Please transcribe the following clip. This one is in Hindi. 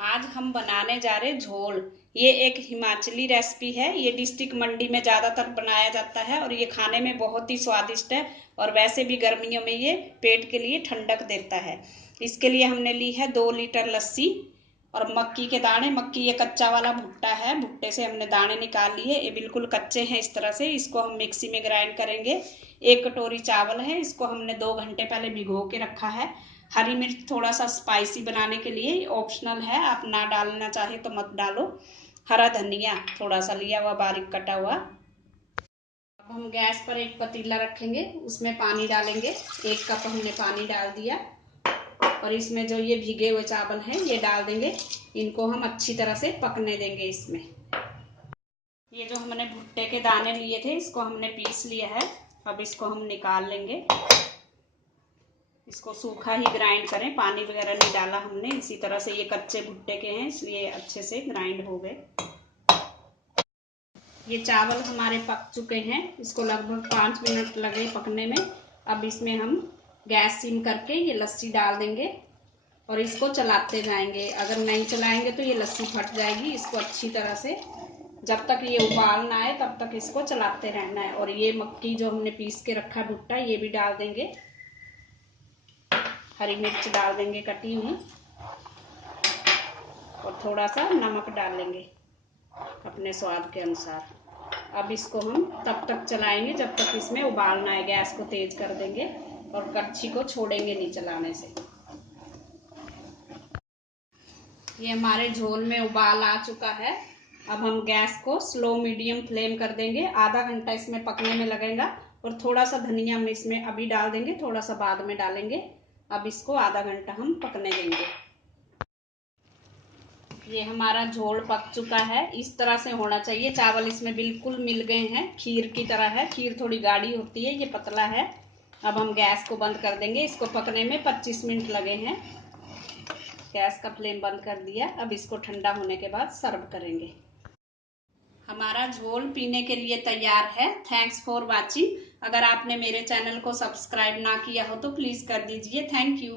आज हम बनाने जा रहे झोल। ये एक हिमाचली रेसिपी है। ये डिस्ट्रिक्ट मंडी में ज्यादातर बनाया जाता है और ये खाने में बहुत ही स्वादिष्ट है। और वैसे भी गर्मियों में ये पेट के लिए ठंडक देता है। इसके लिए हमने ली है 2 लीटर लस्सी और मक्की के दाने। मक्की ये कच्चा वाला भुट्टा है, भुट्टे से हमने दाने निकाल लिए। ये बिल्कुल कच्चे हैं इस तरह से। इसको हम मिक्सी में ग्राइंड करेंगे। 1 कटोरी चावल है, इसको हमने 2 घंटे पहले भिगो के रखा है। हरी मिर्च थोड़ा सा स्पाइसी बनाने के लिए, ऑप्शनल है, आप ना डालना चाहे तो मत डालो। हरा धनिया थोड़ा सा लिया हुआ बारीक कटा हुआ। अब हम गैस पर एक पतीला रखेंगे, उसमें पानी डालेंगे। 1 कप हमने पानी डाल दिया और इसमें जो ये भीगे हुए चावल हैं ये डाल देंगे। इनको हम अच्छी तरह से पकने देंगे। इसमें ये जो हमने भुट्टे के दाने लिए थे इसको हमने पीस लिया है। अब इसको हम निकाल लेंगे। इसको सूखा ही ग्राइंड करें, पानी वगैरह नहीं डाला हमने। इसी तरह से, ये कच्चे भुट्टे के हैं इसलिए अच्छे से ग्राइंड हो गए। ये चावल हमारे पक चुके हैं। इसको लगभग 5 मिनट लगे पकने में। अब इसमें हम गैस सिम करके ये लस्सी डाल देंगे और इसको चलाते जाएंगे। अगर नहीं चलाएंगे तो ये लस्सी फट जाएगी। इसको अच्छी तरह से जब तक ये उबाल ना आए तब तक इसको चलाते रहना है। और ये मक्की जो हमने पीस के रखा है भुट्टा, ये भी डाल देंगे। हरी मिर्च डाल देंगे कटी हुई और थोड़ा सा नमक डालेंगे अपने स्वाद के अनुसार। अब इसको हम तब तक चलाएंगे जब तक इसमें उबाल ना आए। गैस को तेज कर देंगे और कड़छी को छोड़ेंगे नहीं चलाने से। ये हमारे झोल में उबाल आ चुका है। अब हम गैस को स्लो मीडियम फ्लेम कर देंगे। आधा घंटा इसमें पकने में लगेगा और थोड़ा सा धनिया हम इसमें अभी डाल देंगे, थोड़ा सा बाद में डालेंगे। अब इसको आधा घंटा हम पकने देंगे। ये हमारा झोल पक चुका है। इस तरह से होना चाहिए। चावल इसमें बिल्कुल मिल गए हैं, खीर की तरह है। खीर थोड़ी गाढ़ी होती है, ये पतला है। अब हम गैस को बंद कर देंगे। इसको पकने में 25 मिनट लगे हैं। गैस का फ्लेम बंद कर दिया। अब इसको ठंडा होने के बाद सर्व करेंगे। हमारा झोल पीने के लिए तैयार है। Thanks for watching. अगर आपने मेरे चैनल को सब्सक्राइब ना किया हो तो प्लीज कर दीजिए। Thank you.